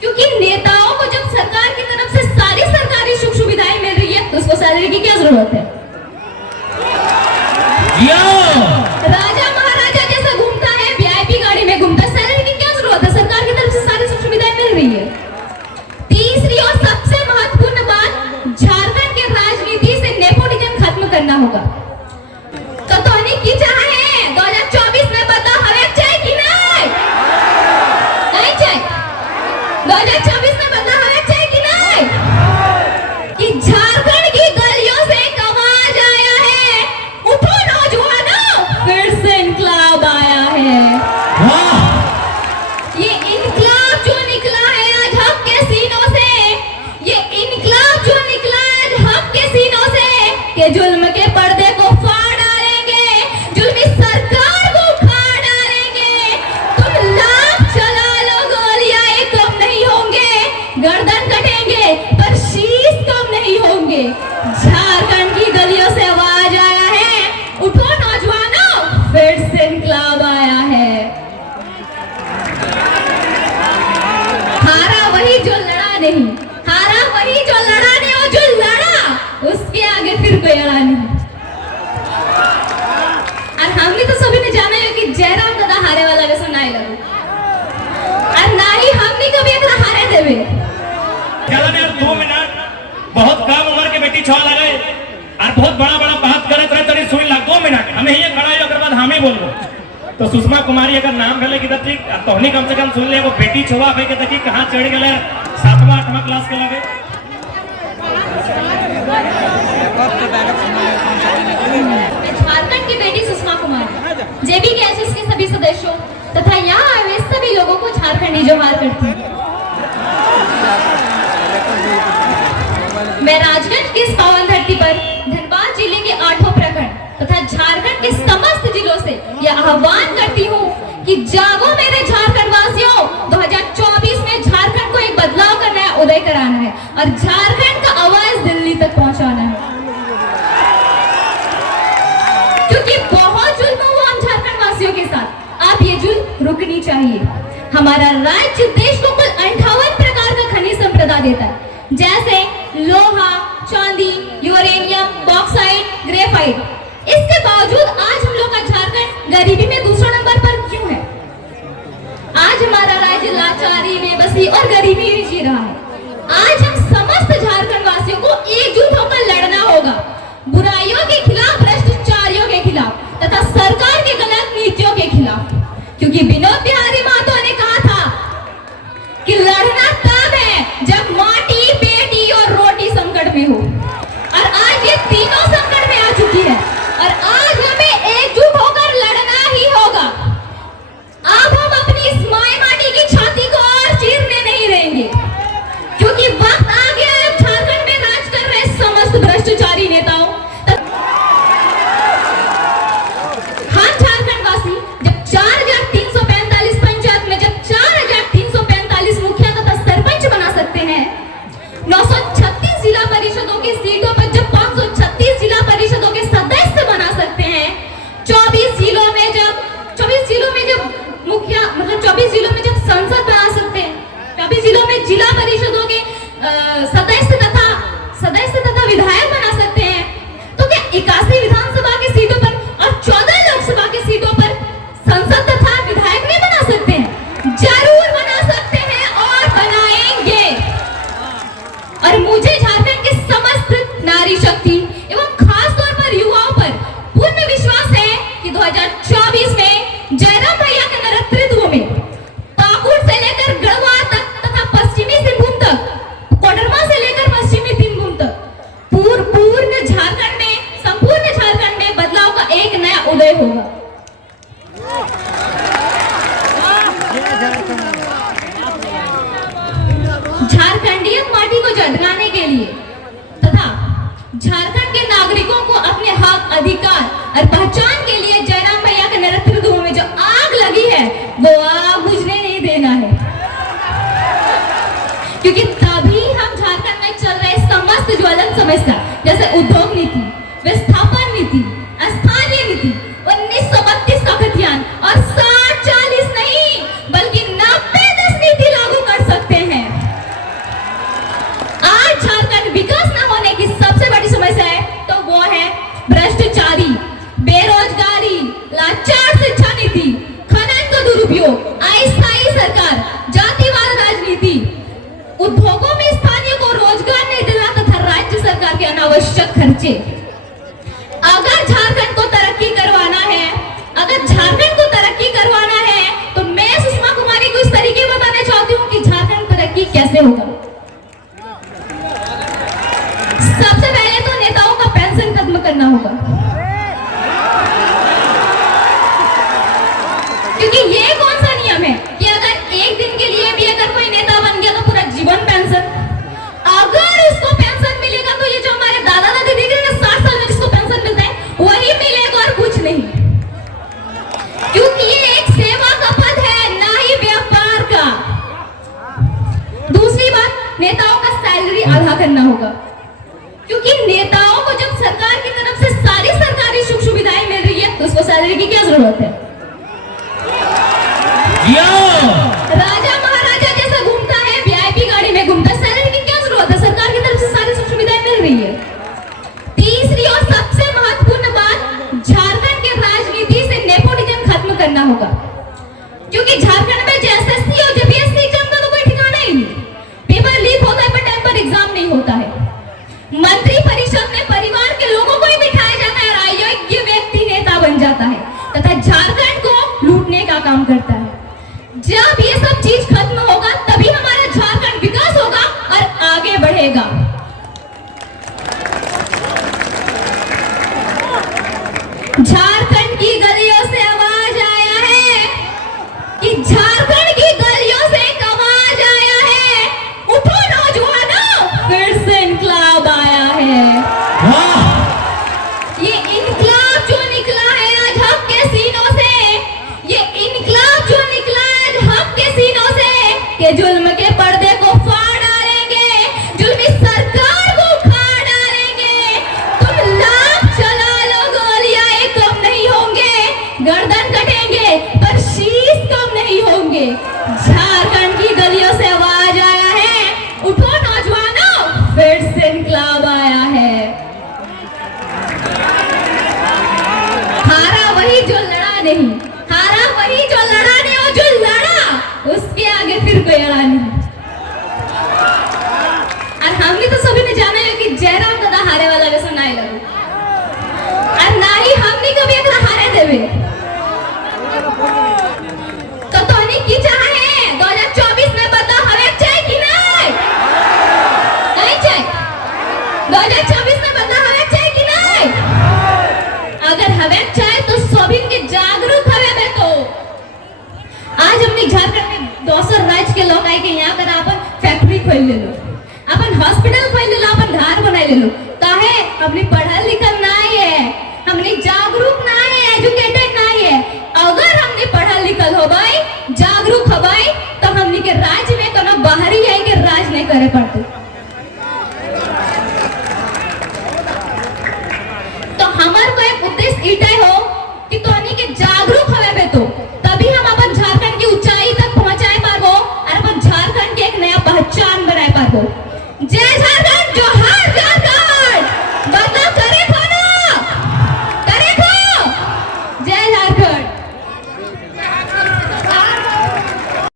क्योंकि नेताओं को जब सरकार की तरफ से सारी सरकारी सुख सुविधाएं मिल रही है तो उसको सैलरी की क्या जरूरत है? राजा महाराजा जैसा घूमता है, वीआईपी गाड़ी में घूमता है, सैलरी की क्या जरूरत है? सरकार की तरफ से सारी सुख सुविधाएं मिल रही है। तीसरी और सबसे महत्वपूर्ण बात, झारखंड के राजनीति से नेपोटिज्म खत्म करना होगा। तो तोहनी की चाहे 2024 में बदलाव हवे चाहिए कि नहीं? नहीं चाहिए। 2024 में बदलाव हवे चाहिए कि नहीं? कि झारखंड की गलियों से एक आवाज आया है, उठो नौजवानों, फिर से इनकलाब आया है। ये इनकलाब जो निकला है आज हक के सीनों से, ये इनकलाब जो निकला है आज हक के सीनों से, कि जुल्म के पर्दे को फाड़ डालेंगे, जुल्मी सरकार को उखाड़ डालेंगे। तुम लाख चला लो गोलियां, एक कम नहीं होंगे, गर्दन कटेंगे पर शीश कम नहीं होंगे। झारखंड की गलियों से आवाज आया है, उठो नौजवानों, फिर से इनकलाब आया है। हारा वही जो लड़ा नहीं, हारा वही जो लड़ा नहीं, और जो लड़ा उसके आगे फिर कोई अड़ा नहीं। और हमने तो सभी ने जाना है कि जयराम दादा हारे वाला वैसा नहीं लगो, और ना ही हमने कभी एक हारे देवे। चलो यार 2 मिनट, बहुत कम उम्र के बेटी छवा लगे और बहुत बड़ा बड़ा बात करे तरी सुन ला। 2 मिनट हमें ही खड़ा है, अगर बाद हम ही बोलबो। तो सुषमा कुमारी अगर नाम भले की ठीक, तोहनी कम से कम सुन ले, वो बेटी छवा भाई के तकी कहां चढ़ गए 7वां 8वां क्लास के लगे। झारखंड की बेटी सुषमा कुमारी जेबी गैसेस के सभी सदस्यों तथा यहाँ आए हुए सभी लोगों को झारखंडी जोहार करती हूँ। मैं राजगंज की इस पावन धरती पर धनबाद जिले के 8 प्रखंड तथा झारखंड के समस्त जिलों से यह आह्वान करती हूँ कि जागो मेरे झारखंड वासियों, 2024 में झारखंड को एक बदलाव करना है, उदय कराना है और झारखंड का आवाज दिल्ली तक पहुंचाना है। क्योंकि बहुत जुल्म हुआ हम झारखंड वासियों के साथ, आप ये जुल्म रुकनी चाहिए। हमारा राज्य देश को कुल 58 प्रकार का खनिज संपदा देता है, जैसे लोहा, चांदी, यूरेनियम, बॉक्साइट, ग्रेफाइट। इसके बावजूद आज हम लोग का झारखंड गरीबी में दूसरा नंबर पर क्यों है? आज हमारा राज्य लाचारी में बसी और गरीबी में जी रहा है। आज हम समस्त झारखंड वासियों को एकजुट होकर लड़ना होगा, बुराइयों के खिलाफ, भ्रष्टाचारियों के खिलाफ तथा सरकार की गलत नीतियों के खिलाफ। क्योंकि विनोद बिहारी महतो ने कहा था कि लड़ना तब है जब माटी, बेटी और रोटी संकट में हो, और आज ये तीनों संकट में आ चुकी है और आज हमें एकजुट होकर लड़ना ही होगा। अब हम अपनी इस माई माटी की छाती को और चीरने नहीं देंगे, क्योंकि वक्त आ गया है झारखंड में राज कर रहे समस्त भ्रष्टाचारी नेताओं। हम झारखंड वासी जब 4345 पंचायत में जब 4345 मुखिया तथा सरपंच बना सकते हैं, 936 जिला परिषदों की सीटों पर जब 536 जिला परिषदों के सदस्य बना सकते हैं, 24 जिलों में जब मुखिया मतलब 24 जिलों में जब संसद बना सकते हैं, 24 जिलों में जिला परिषदों के सदस्य तथा विधायक बना सकते हैं, तो क्या 81 विधानसभा की सीटों पर और 14 लोकसभा की सीटों पर संसद तथा विधायक नहीं बना सकते हैं? जरूर बना सकते हैं और बनाएंगे। और मुझे झारखंड के समस्त नारी शक्ति एवं खास तौर पर युवाओं पर पूर्ण विश्वास है कि 2024 में जयराम भैया के नेतृत्व में पाकुड़ से लेकर गढ़वा तक तथा पश्चिमी सिंहभूम तक, कोडरमा से लेकर पश्चिमी सिंहभूम तक संपूर्ण झारखंड में बदलाव का एक नया उदय होगा। झारखंडियत माटी को झटकाने के लिए तथा झारखंड के नागरिकों को अपने हक, अधिकार और पहचान के लिए जयराम भैया के नेतृत्व में जो आग लगी है वो आग बुझने नहीं देना है, क्योंकि तभी हम झारखंड में चल रहे समस्त ज्वलंत समस्या जैसे उद्योग नीति, विस्थापन नीति, स्थानीय नीति, 1932 का खतियान और 60-40 नहीं बल्कि 90-10 नीति लागू कर सकते हैं। खर्चे। अगर झारखंड को तरक्की करवाना है, अगर झारखंड को तरक्की करवाना है, तो मैं सुषमा कुमारी को इस तरीके बताना चाहती हूँ कि झारखंड तरक्की कैसे होगा। सबसे पहले तो नेताओं का पेंशन खत्म करना होगा, क्योंकि ये कौन सा नियम है कि अगर एक दिन के लिए भी अगर कोई नेता बन गया तो पूरा जीवन पेंशन। अगर उसको पेंशन मिलेगा तो ये जो हमारे दादा दादी देख रहे हैं 60 साल में जिसको पेंशन मिलता है वही मिलेगा और कुछ नहीं, क्योंकि ये एक सेवा का पद है, ना ही व्यापार का। दूसरी बात, नेताओं का सैलरी आधा करना होगा, क्योंकि नेताओं को जब सरकार की तरफ से सारी सरकारी सुख सुविधाएं मिल रही है तो उसको सैलरी की क्या जरूरत है। राजा महाराजा जैसा घूमता है, वीआईपी गाड़ी में घूमता है, सैलरी की क्या जरूरत है, सरकार की तरफ से सारी सुख सुविधाएं मिल रही है। तीसरी और सबसे महत्वपूर्ण बात, झारखंड के राजनीति से नेपोटिज्म खत्म करना होगा, क्योंकि झारखंड में एसएससी और जेपीएससी एग्जाम का तो कोई ठिकाना ही नहीं। पेपर लीक होता है पर टाइम पर एग्जाम नहीं होता है। मंत्री परिषद में परिवार के लोगों को ही बिठाया जाता है और अयोग्य व्यक्ति नेता बन जाता है तथा झारखंड को लूटने का काम करता है। जब ये सब चीज खत्म होगा तभी हमारा झारखंड विकास होगा और आगे बढ़ेगा। झारखंड की गलियों से आवाज आया है कि झारखंड की गलियों से एक आवाज आया है, उठो नौजवानों, फिर से इनकलाब आया है। ये इनकलाब जो निकला है आज हक के सीनों से, ये इनकलाब जो निकला है आज हक के सीनों से, के जुल्म के पर्दे को फाड़ डालेंगे, जुल्मी सरकार को उखाड़ डालेंगे। तुम लाख चला लो गोलियां, ये कम नहीं होंगे, गर्दन कटेंगे पर शीश कम नहीं होंगे। झारखंड की गलियों से आवाज आया है, उठो नौजवानों, फिर से इनकलाब आया है। हारा वही जो लड़ा नहीं, हारा वही जो लड़ा नहीं, और जो लड़ा उसके आगे फिर कोई अड़ा नहीं। और हमने तो सभी ने जाना है कि जयराम दादा हारे वाला वैसा ना लगो, और ना ही हमने कभी एकला हारे देवे। तो तोनी की चाहे 2024 में बता हवे चाहे कि नहीं? नहीं चाहे। 2024 में बता हवे चाहे कि नहीं? अगर हवे चाहे तो सभी के जागरूक हवे बे। तो आज हमने झारखंड में दोसर राज्य के लोग आए के यहाँ कर अपन फैक्ट्री खोल ले लो, अपन हॉस्पिटल खोल ले लो, अपन घर बना ले लो, काहे अपनी पढ़ल लिखल